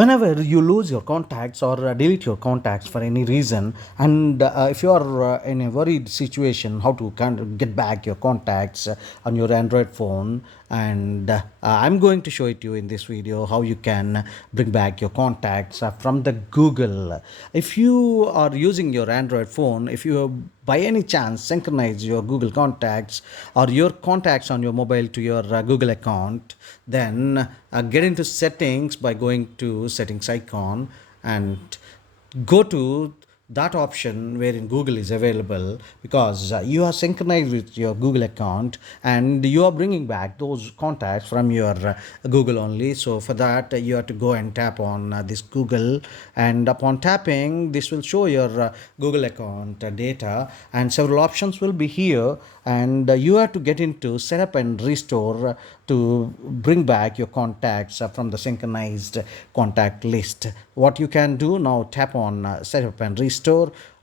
Whenever you lose your contacts or delete your contacts for any reason, and if you are in a worried situation how to kind of get back your contacts on your Android phone, and I'm going to show it to you in this video how you can bring back your contacts from the Google. If you are using your Android phone, if you by any chance synchronize your Google contacts or your contacts on your mobile to your Google account, then get into settings by going to settings icon and go to that option wherein Google is available, because you are synchronized with your Google account and you are bringing back those contacts from your Google only. So for that you have to go and tap on this Google, and upon tapping this will show your Google account data, and several options will be here, and you have to get into setup and restore to bring back your contacts from the synchronized contact list. What you can do now, tap on setup and restore.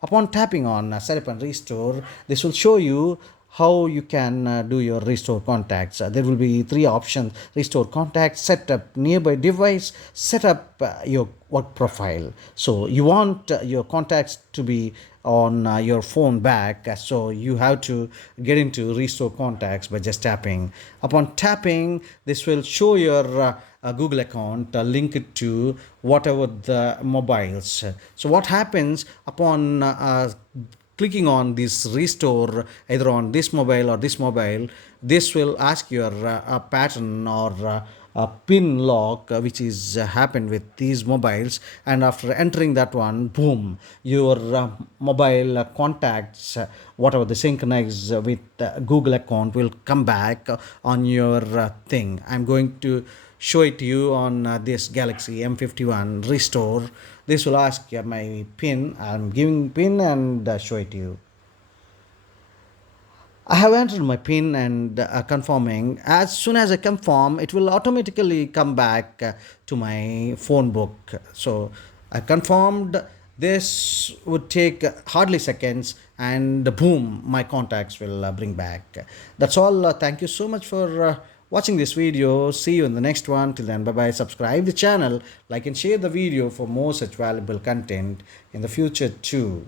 Upon tapping on setup and restore, this will show you how you can do your restore contacts. There will be three options: restore contacts, set up nearby device, set up your work profile. So you want your contacts to be on your phone back, so you have to get into restore contacts by just tapping. Upon tapping, this will show your Google account linked to whatever the mobiles. So what happens upon clicking on this restore either on this mobile or this mobile, this will ask your pattern or a pin lock which is happened with these mobiles, and after entering that one, boom, your mobile contacts whatever they synchronize with Google account will come back on your thing. I'm going to show it to you on this Galaxy M51 restore. This will ask my pin. I'm giving pin and show it to you. I have entered my PIN and confirming. As soon as I confirm, it will automatically come back to my phone book. So I confirmed. This would take hardly seconds, and boom, my contacts will bring back. That's all. Thank you so much for watching this video. See you in the next one. Till then, bye bye. Subscribe the channel, like and share the video for more such valuable content in the future too.